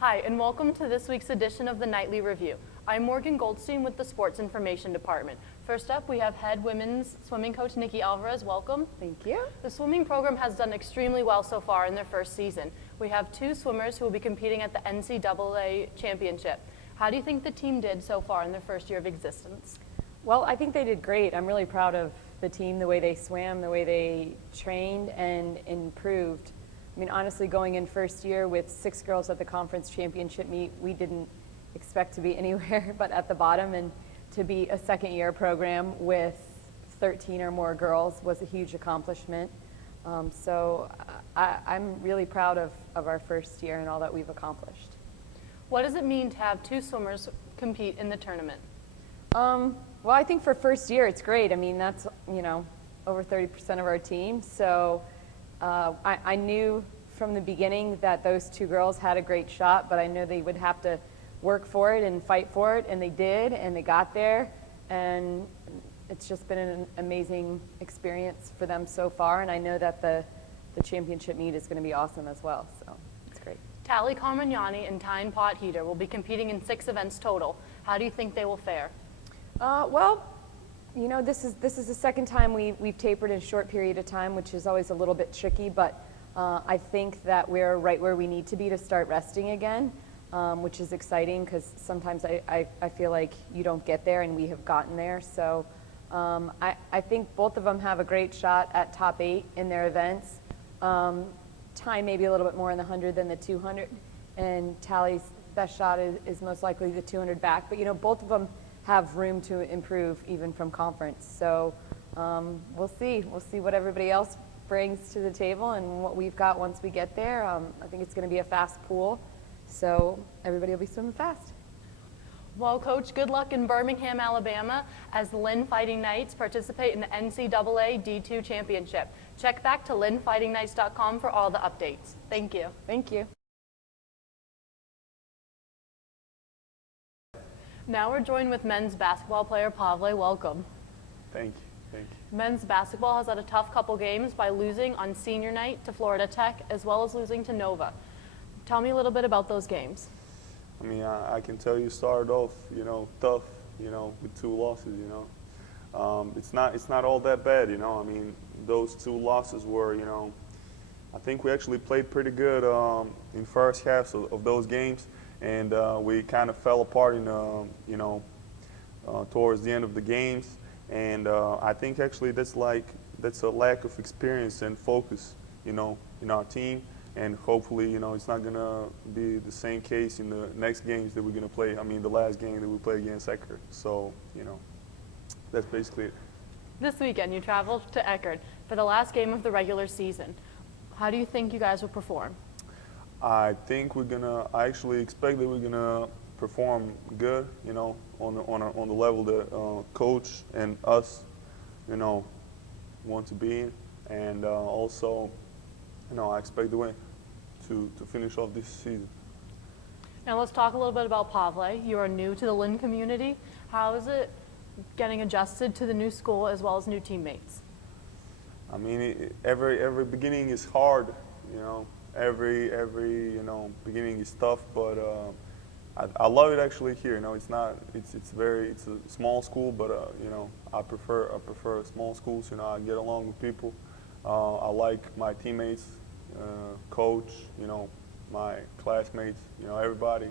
Hi, and welcome to this week's edition of the Nightly Review. I'm Morgan Goldstein with the Sports Information Department. First up, we have head women's swimming coach Nikki Alvarez. Welcome. Thank you. The swimming program has done extremely well so far in their first season. We have two swimmers who will be competing at the NCAA Championship. How do you think the team did so far in their first year of existence? Well, I think they did great. I'm really proud of the team, the way they swam, the way they trained and improved. I mean, honestly, going in first year with 6 girls at the conference championship meet, we didn't expect to be anywhere but at the bottom, and to be a second-year program with 13 or more girls was a huge accomplishment. So I'm really proud of our first year and all that we've accomplished. What does it mean to have two swimmers compete in the tournament? Well, I think for first year, it's great. I mean, that's, over 30% of our team. So I knew from the beginning that those 2 girls had a great shot, but I knew they would have to work for it and fight for it, and they did, and they got there. And it's just been an amazing experience for them so far, and I know that the championship meet is going to be awesome as well, so it's great. Tally Carmignani and Tyne Potheater will be competing in 6 events total. How do you think they will fare? Well, this is the second time we've tapered in a short period of time, which is always a little bit tricky, but I think that we're right where we need to be to start resting again, which is exciting because sometimes I feel like you don't get there, and we have gotten there. So I think both of them have a great shot at top 8 in their events. Tyne maybe a little bit more in the 100 than the 200, and Tally's best shot is most likely the 200 back. But both of them have room to improve even from conference. So we'll see. We'll see what everybody else brings to the table and what we've got once we get there. I think it's going to be a fast pool, so everybody will be swimming fast. Well, Coach, good luck in Birmingham, Alabama, as the Lynn Fighting Knights participate in the NCAA D2 Championship. Check back to lynnfightingknights.com for all the updates. Thank you. Thank you. Now we're joined with men's basketball player Pavle. Welcome. Thank you. Thank you. Men's basketball has had a tough couple games by losing on senior night to Florida Tech, as well as losing to Nova. Tell me a little bit about those games. I mean, I can tell you started off, tough, with 2 losses, It's not all that bad, I mean, those 2 losses were, I think we actually played pretty good in first halves of those games, and we kind of fell apart towards the end of the games. And I think actually that's a lack of experience and focus, in our team. And hopefully, it's not going to be the same case in the next games that we're going to play. I mean, the last game that we play against Eckerd. So, that's basically it. This weekend, you traveled to Eckerd for the last game of the regular season. How do you think you guys will perform? I think I actually expect that we're going to perform good, on the level that coach and us, want to be in. And also, I expect the win to finish off this season. Now let's talk a little bit about Pavle. You are new to the Lynn community. How is it getting adjusted to the new school as well as new teammates? I mean, every beginning is hard, Every beginning is tough, but I love it actually here. It's a small school, but I prefer small schools. I get along with people. I like my teammates, coach, my classmates, everybody.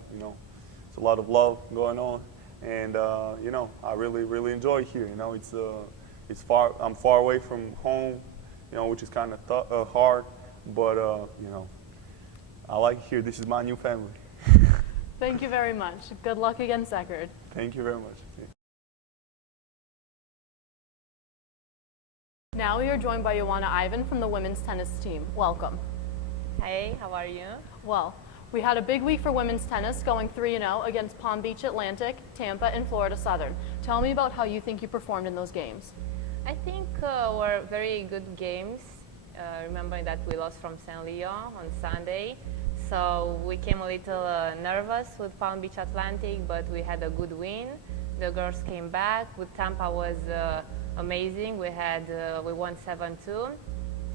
It's a lot of love going on, and I really enjoy here. It's far. I'm far away from home, which is kind of hard, but I like it here. This is my new family. Thank you very much. Good luck against Eckerd. Thank you very much. Now we are joined by Joanna Ivan from the women's tennis team. Welcome. Hey, how are you? Well, we had a big week for women's tennis, going 3-0 against Palm Beach Atlantic, Tampa, and Florida Southern. Tell me about how you think you performed in those games. I think were very good games. Remembering that we lost from St. Leo on Sunday. So we came a little nervous with Palm Beach Atlantic, but we had a good win. The girls came back. With Tampa was amazing. We won 7-2.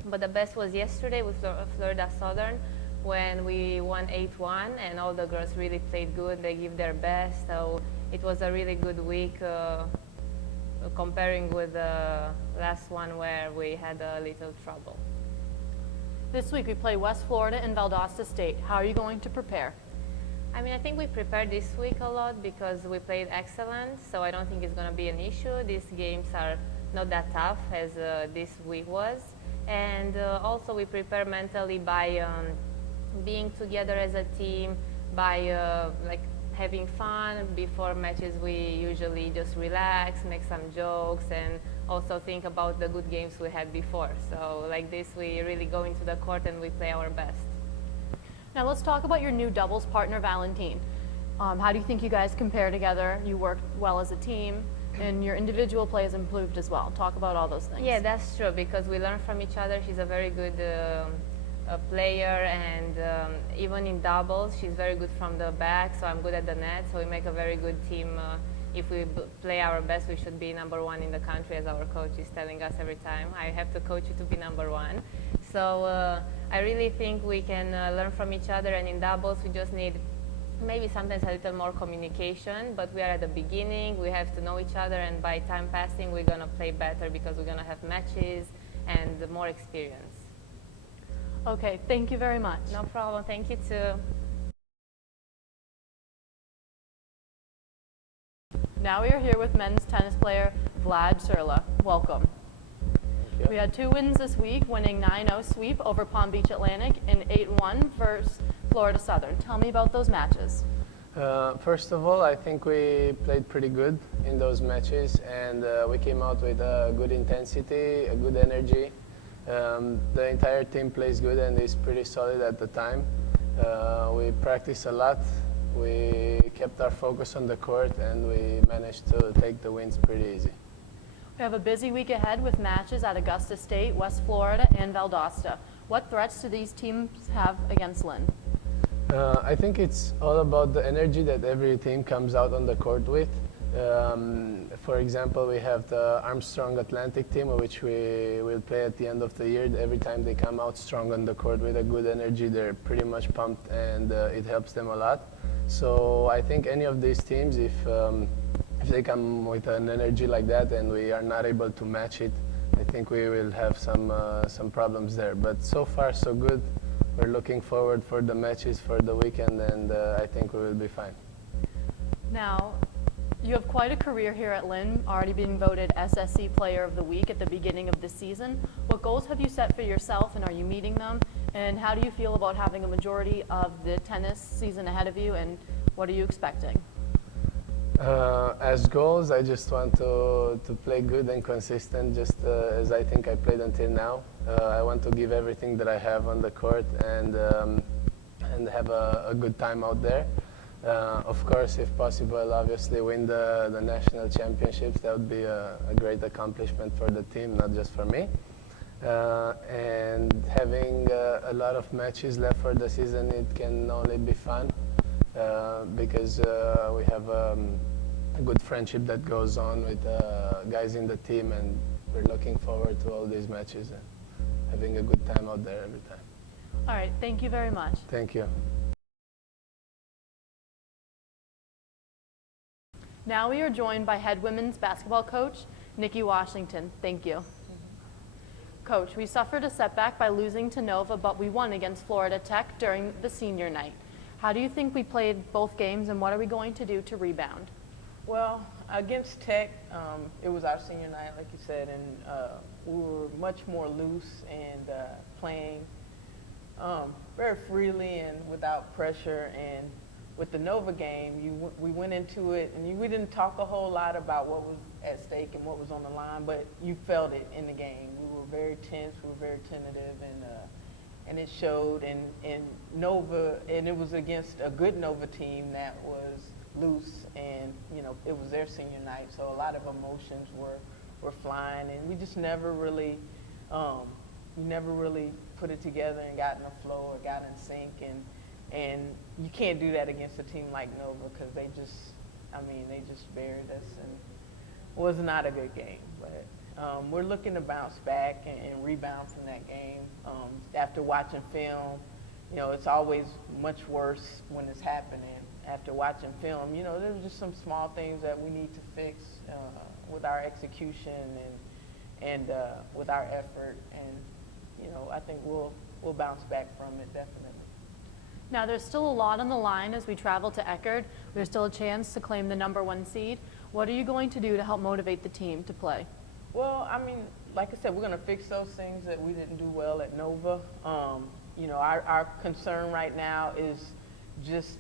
But the best was yesterday with Florida Southern. when we won 8-1, and all the girls really played good. They give their best, so it was a really good week comparing with the last one where we had a little trouble. This week we play West Florida and Valdosta State. How are you going to prepare? I mean, I think we prepared this week a lot because we played excellent, so I don't think it's going to be an issue. These games are not that tough as this week was. And also we prepare mentally by being together as a team, by like having fun. Before matches we usually just relax, make some jokes, and also think about the good games we had before. So like this we really go into the court and we play our best. Now let's talk about your new doubles partner, Valentine. How do you think you guys compare together? You work well as a team, and your individual play has improved as well. Talk about all those things. Yeah, that's true, because we learn from each other. She's a very good player, and even in doubles, she's very good from the back, so I'm good at the net, so we make a very good team. If we play our best, we should be number one in the country, as our coach is telling us every time. I have to coach you to be number one. So I really think we can learn from each other, and in doubles, we just need maybe sometimes a little more communication, but we are at the beginning. We have to know each other, and by time passing, we're going to play better because we're going to have matches and more experience. Okay, thank you very much. No problem. Thank you too. Now we are here with men's tennis player Vlad Surla. Welcome. Thank We you. had 2 wins this week, winning 9-0 sweep over Palm Beach Atlantic and 8-1 versus Florida Southern. Tell me about those matches. First of all, I think we played pretty good in those matches, and we came out with a good intensity, a good energy. The entire team plays good and is pretty solid at the time. We practiced a lot. We kept our focus on the court, and we managed to take the wins pretty easy. We have a busy week ahead with matches at Augusta State, West Florida, and Valdosta. What threats do these teams have against Lynn? I think it's all about the energy that every team comes out on the court with. For example, we have the Armstrong Atlantic team, which we will play at the end of the year. Every time they come out strong on the court with a good energy, they're pretty much pumped, and it helps them a lot. So I think any of these teams, if they come with an energy like that and we are not able to match it, I think we will have some problems there. But so far, so good. We're looking forward for the matches for the weekend, and I think we will be fine. Now, you have quite a career here at Lynn, already being voted SSC Player of the Week at the beginning of the season. What goals have you set for yourself, and are you meeting them? And how do you feel about having a majority of the tennis season ahead of you, and what are you expecting? As goals, I just want to play good and consistent, just as I think I played until now. I want to give everything that I have on the court and have a good time out there. Of course, if possible, obviously win the national championships. That would be a great accomplishment for the team, not just for me. And having a lot of matches left for the season, it can only be fun because we have a good friendship that goes on with guys in the team, and we're looking forward to all these matches and having a good time out there every time. All right, thank you very much. Thank you. Now we are joined by head women's basketball coach, Nikki Washington. Thank you. Coach, we suffered a setback by losing to Nova, but we won against Florida Tech during the senior night. How do you think we played both games, and what are we going to do to rebound? Well, against Tech, it was our senior night, like you said, and we were much more loose and playing very freely and without pressure. And with the Nova game, we went into it, and we didn't talk a whole lot about what was at stake and what was on the line, but you felt it in the game. We were very tense, we were very tentative, and it showed. And Nova, and it was against a good Nova team that was loose, and it was their senior night, so a lot of emotions were flying, and we just never really put it together and got in the flow or got in sync. And you can't do that against a team like Nova, because they just buried us, and it was not a good game. But we're looking to bounce back and rebound from that game. After watching film, you know, it's always much worse when it's happening. After watching film, you know, there's just some small things that we need to fix with our execution and with our effort, and you know, I think we'll bounce back from it definitely. Now, there's still a lot on the line as we travel to Eckerd. There's still a chance to claim the #1 seed. What are you going to do to help motivate the team to play? Well, I mean, like I said, we're going to fix those things that we didn't do well at Nova. You know, our concern right now is just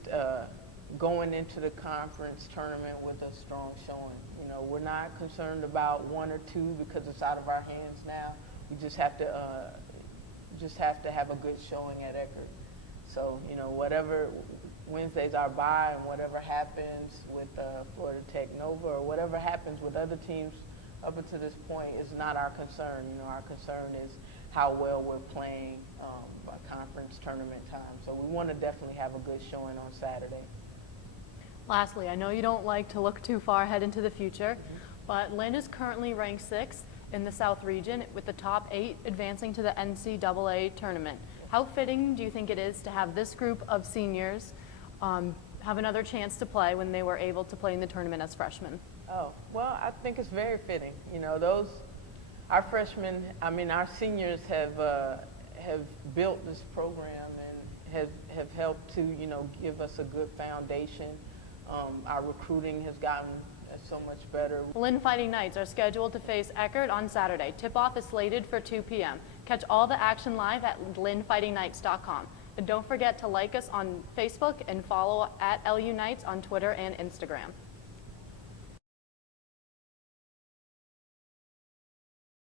going into the conference tournament with a strong showing. You know, we're not concerned about 1 or 2 because it's out of our hands now. We just have to have a good showing at Eckerd. So, you know, whatever Wednesday's our bye, and whatever happens with Florida Tech Nova, or whatever happens with other teams up until this point is not our concern. You know, our concern is how well we're playing by conference tournament time. So we want to definitely have a good showing on Saturday. Lastly, I know you don't like to look too far ahead into the future, but Lynn is currently ranked 6th in the South region, with the top 8 advancing to the NCAA tournament. How fitting do you think it is to have this group of seniors have another chance to play when they were able to play in the tournament as freshmen? Oh, well, I think it's very fitting. You know, our freshmen, I mean, our seniors have built this program and have helped to, you know, give us a good foundation. Our recruiting has gotten so much better. Lynn Fighting Knights are scheduled to face Eckerd on Saturday. Tip-off is slated for 2 p.m. Catch all the action live at lynnfightingknights.com. And don't forget to like us on Facebook and follow at LU Knights on Twitter and Instagram.